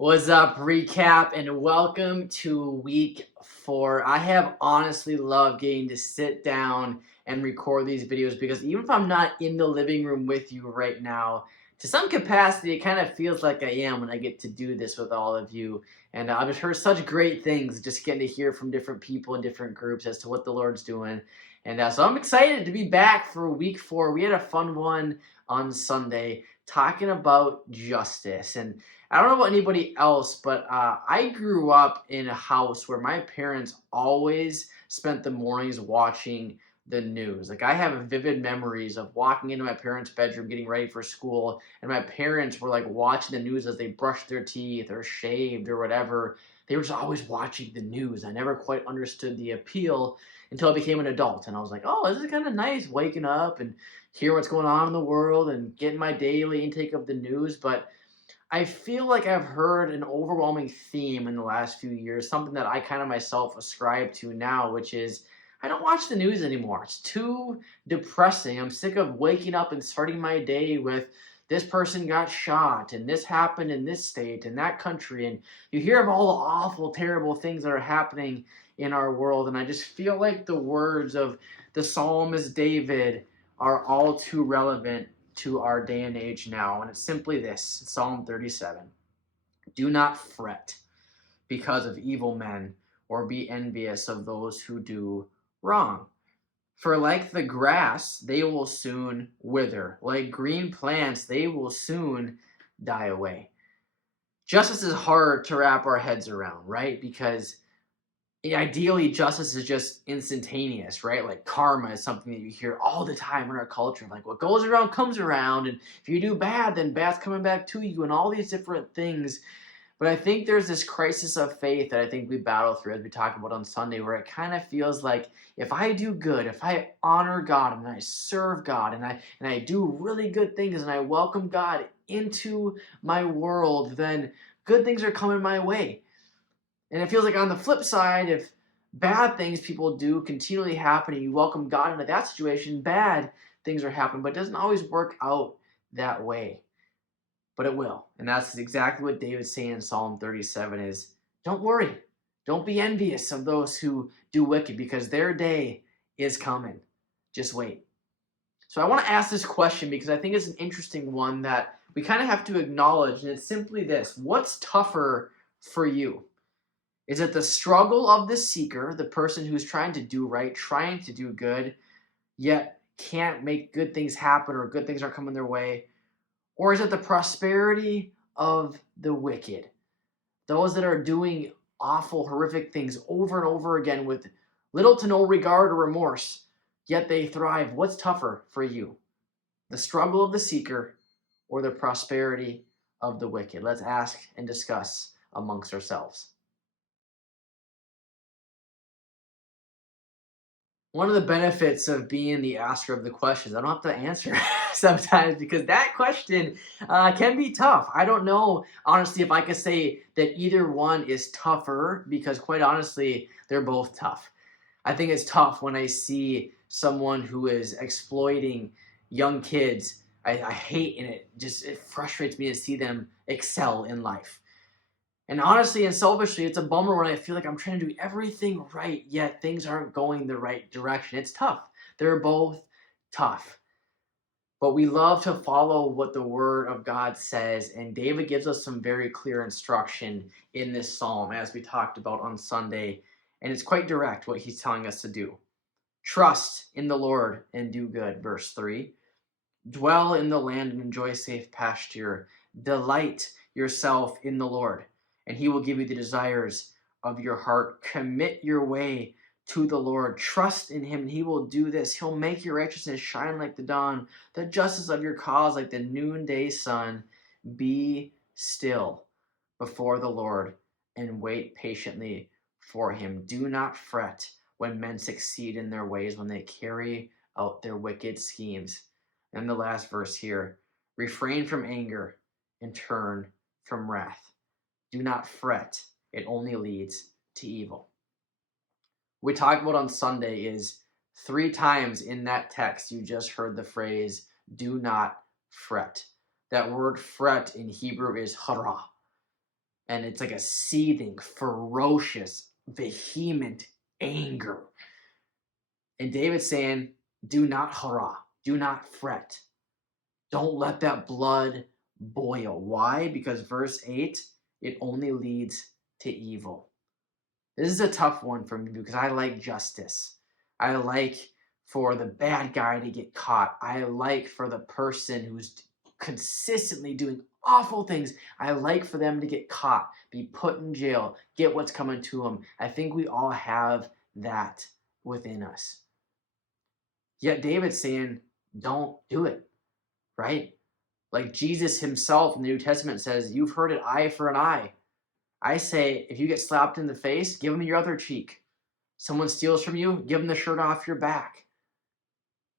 What's up, recap, and welcome to week 4. I have honestly loved getting to sit down and record these videos because even if I'm not in the living room with you right now, to some capacity, it kind of feels like I am when I get to do this with all of you. And I've just heard such great things just getting to hear from different people in different groups as to what the Lord's doing. And so I'm excited to be back for week 4. We had a fun one on Sunday talking about justice. And I don't know about anybody else, but I grew up in a house where my parents always spent the mornings watching the news. Like I have vivid memories of walking into my parents' bedroom, getting ready for school, and my parents were like watching the news as they brushed their teeth or shaved or whatever. They were just always watching the news. I never quite understood the appeal until I became an adult, and I was like, "Oh, this is kind of nice, waking up and hear what's going on in the world and getting my daily intake of the news." But I feel like I've heard an overwhelming theme in the last few years, something that I kind of myself ascribe to now, which is I don't watch the news anymore. It's too depressing. I'm sick of waking up and starting my day with this person got shot and this happened in this state and that country. And you hear of all the awful, terrible things that are happening in our world. And I just feel like the words of the psalmist David are all too relevant to our day and age now, and it's simply this: Psalm 37. Do not fret because of evil men, or be envious of those who do wrong. For like the grass, they will soon wither. Like green plants, they will soon die away. Justice is hard to wrap our heads around, right? Because ideally justice is just instantaneous, right? Like karma is something that you hear all the time in our culture, like what goes around comes around, and if you do bad, then bad's coming back to you, and all these different things. But I think there's this crisis of faith that I think we battle through, as we talked about on Sunday, where it kind of feels like if I do good, if I honor God and I serve God and I do really good things and I welcome God into my world, then good things are coming my way. And it feels like on the flip side, if bad things people do continually happen and you welcome God into that situation, bad things are happening. But it doesn't always work out that way. But it will. And that's exactly what David's saying in Psalm 37 is don't worry. Don't be envious of those who do wicked because their day is coming. Just wait. So I want to ask this question because I think it's an interesting one that we kind of have to acknowledge. And it's simply this: what's tougher for you? Is it the struggle of the seeker, the person who's trying to do right, trying to do good, yet can't make good things happen or good things aren't coming their way? Or is it the prosperity of the wicked, those that are doing awful, horrific things over and over again with little to no regard or remorse, yet they thrive? What's tougher for you? The struggle of the seeker or the prosperity of the wicked? Let's ask and discuss amongst ourselves. One of the benefits of being the asker of the questions, I don't have to answer sometimes because that question can be tough. I don't know, honestly, if I could say that either one is tougher because, quite honestly, they're both tough. I think it's tough when I see someone who is exploiting young kids. I hate, and it frustrates me to see them excel in life. And honestly and selfishly, it's a bummer when I feel like I'm trying to do everything right, yet things aren't going the right direction. It's tough. They're both tough. But we love to follow what the Word of God says, and David gives us some very clear instruction in this psalm, as we talked about on Sunday. And it's quite direct what he's telling us to do. Trust in the Lord and do good, verse 3. Dwell in the land and enjoy safe pasture. Delight yourself in the Lord, and he will give you the desires of your heart. Commit your way to the Lord. Trust in him, and he will do this. He'll make your righteousness shine like the dawn, the justice of your cause like the noonday sun. Be still before the Lord and wait patiently for him. Do not fret when men succeed in their ways, when they carry out their wicked schemes. And the last verse here: refrain from anger and turn from wrath. Do not fret, it only leads to evil. What we talked about on Sunday is 3 times in that text you just heard the phrase, do not fret. That word fret in Hebrew is hara. And it's like a seething, ferocious, vehement anger. And David's saying, do not hurrah, do not fret. Don't let that blood boil. Why? Because verse 8, it only leads to evil. This is a tough one for me because I like justice. I like for the bad guy to get caught. I like for the person who's consistently doing awful things. I like for them to get caught, be put in jail, get what's coming to them. I think we all have that within us. Yet David's saying, don't do it, right? Like Jesus himself in the New Testament says, you've heard it, eye for an eye. I say, if you get slapped in the face, give them your other cheek. Someone steals from you, give them the shirt off your back.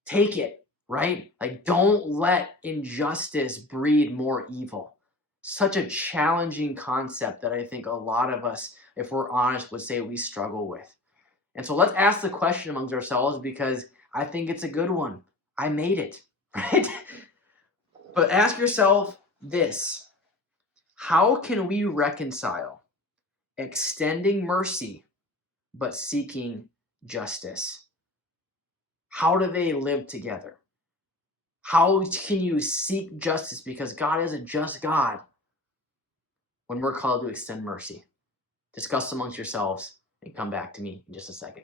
Take it, right? Like, don't let injustice breed more evil. Such a challenging concept that I think a lot of us, if we're honest, would say we struggle with. And so let's ask the question amongst ourselves, because I think it's a good one. I made it, right? But ask yourself this: how can we reconcile extending mercy but seeking justice? How do they live together? How can you seek justice because God is a just God when we're called to extend mercy? Discuss amongst yourselves and come back to me in just a second.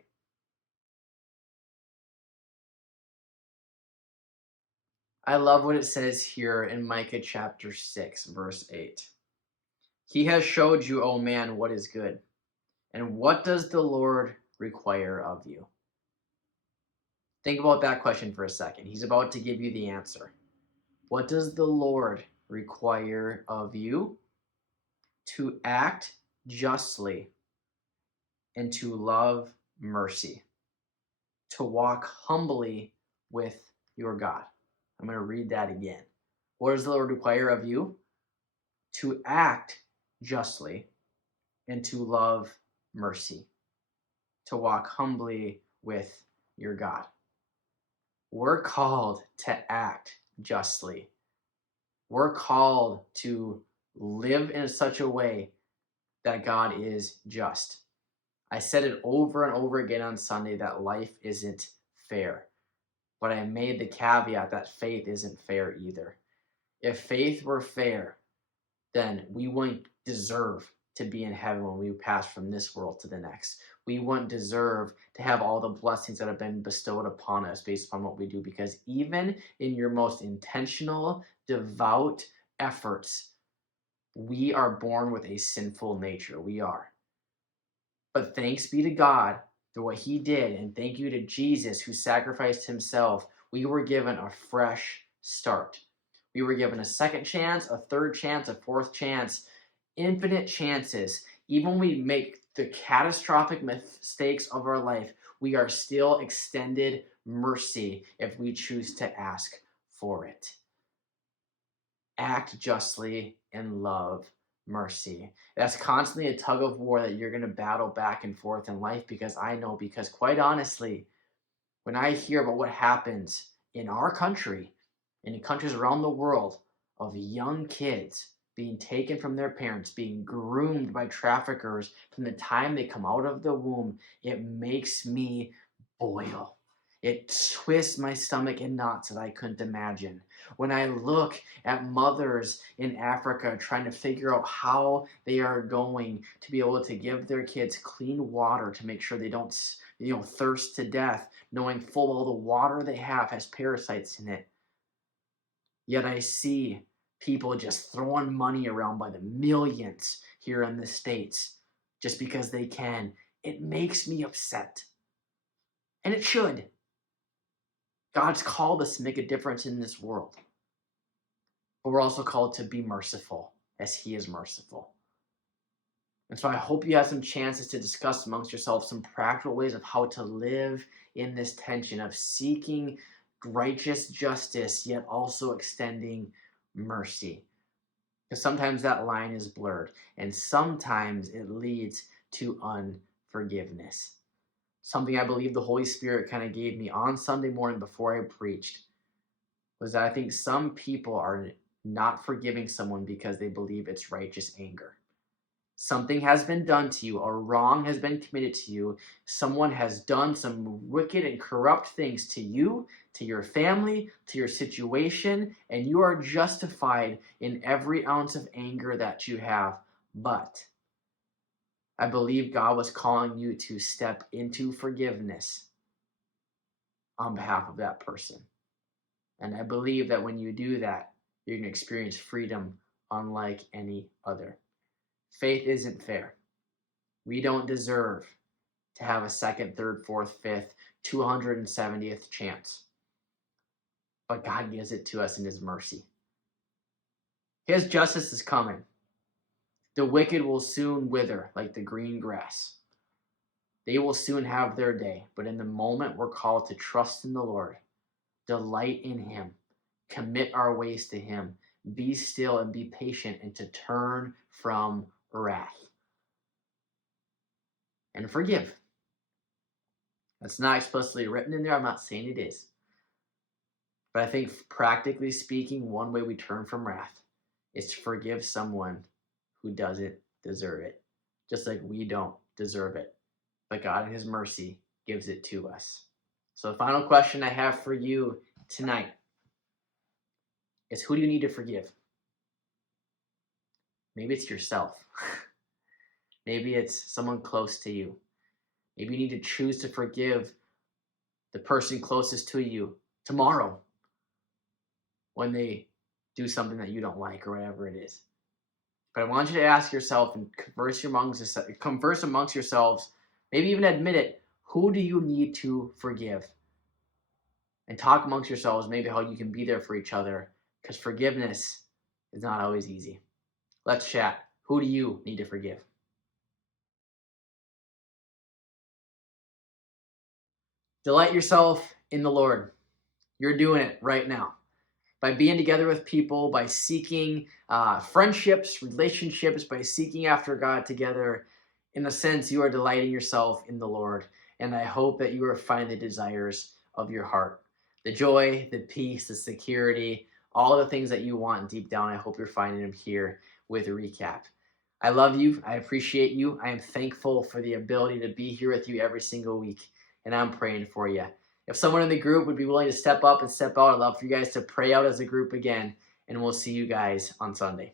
I love what it says here in Micah chapter 6, verse 8. He has showed you, O man, what is good. And what does the Lord require of you? Think about that question for a second. He's about to give you the answer. What does the Lord require of you? To act justly and to love mercy, to walk humbly with your God. I'm going to read that again. What does the Lord require of you? To act justly and to love mercy, to walk humbly with your God. We're called to act justly. We're called to live in such a way that God is just. I said it over and over again on Sunday that life isn't fair. But I made the caveat that faith isn't fair either. If faith were fair, then we wouldn't deserve to be in heaven when we pass from this world to the next. We wouldn't deserve to have all the blessings that have been bestowed upon us based upon what we do, because even in your most intentional, devout efforts, we are born with a sinful nature. We are. But thanks be to God for what he did, and thank you to Jesus who sacrificed himself. We were given a fresh start. We were given a second chance, a third chance, a fourth chance, infinite chances. Even when we make the catastrophic mistakes of our life, we are still extended mercy if we choose to ask for it. Act justly and love mercy. That's constantly a tug of war that you're going to battle back and forth in life, because I know, because quite honestly, when I hear about what happens in our country and in countries around the world of young kids being taken from their parents, being groomed by traffickers from the time they come out of the womb, it makes me boil. It twists my stomach in knots that I couldn't imagine. When I look at mothers in Africa trying to figure out how they are going to be able to give their kids clean water to make sure they don't, thirst to death, knowing full well the water they have has parasites in it. Yet I see people just throwing money around by the millions here in the States just because they can. It makes me upset. And it should. God's called us to make a difference in this world. But we're also called to be merciful as he is merciful. And so I hope you have some chances to discuss amongst yourselves some practical ways of how to live in this tension of seeking righteous justice, yet also extending mercy. Because sometimes that line is blurred, and sometimes it leads to unforgiveness. Something I believe the Holy Spirit kind of gave me on Sunday morning before I preached was that I think some people are not forgiving someone because they believe it's righteous anger. Something has been done to you, a wrong has been committed to you, someone has done some wicked and corrupt things to you, to your family, to your situation, and you are justified in every ounce of anger that you have. But I believe God was calling you to step into forgiveness on behalf of that person. And I believe that when you do that, you're going to experience freedom unlike any other. Faith isn't fair. We don't deserve to have a second, third, fourth, fifth, 270th chance. But God gives it to us in His mercy. His justice is coming. The wicked will soon wither like the green grass. They will soon have their day. But in the moment, we're called to trust in the Lord, delight in Him, commit our ways to Him, be still and be patient, and to turn from wrath. And forgive. That's not explicitly written in there. I'm not saying it is. But I think practically speaking, one way we turn from wrath is to forgive someone who doesn't deserve it. Just like we don't deserve it. But God in His mercy gives it to us. So the final question I have for you tonight is, who do you need to forgive? Maybe it's yourself. Maybe it's someone close to you. Maybe you need to choose to forgive the person closest to you tomorrow when they do something that you don't like or whatever it is. But I want you to ask yourself and converse amongst yourselves, maybe even admit it, who do you need to forgive? And talk amongst yourselves maybe how you can be there for each other, because forgiveness is not always easy. Let's chat. Who do you need to forgive? Delight yourself in the Lord. You're doing it right now. By being together with people, by seeking friendships, relationships, by seeking after God together, in a sense, you are delighting yourself in the Lord. And I hope that you are finding the desires of your heart. The joy, the peace, the security, all the things that you want deep down. I hope you're finding them here with a recap. I love you. I appreciate you. I am thankful for the ability to be here with you every single week. And I'm praying for you. If someone in the group would be willing to step up and step out, I'd love for you guys to pray out as a group again. And we'll see you guys on Sunday.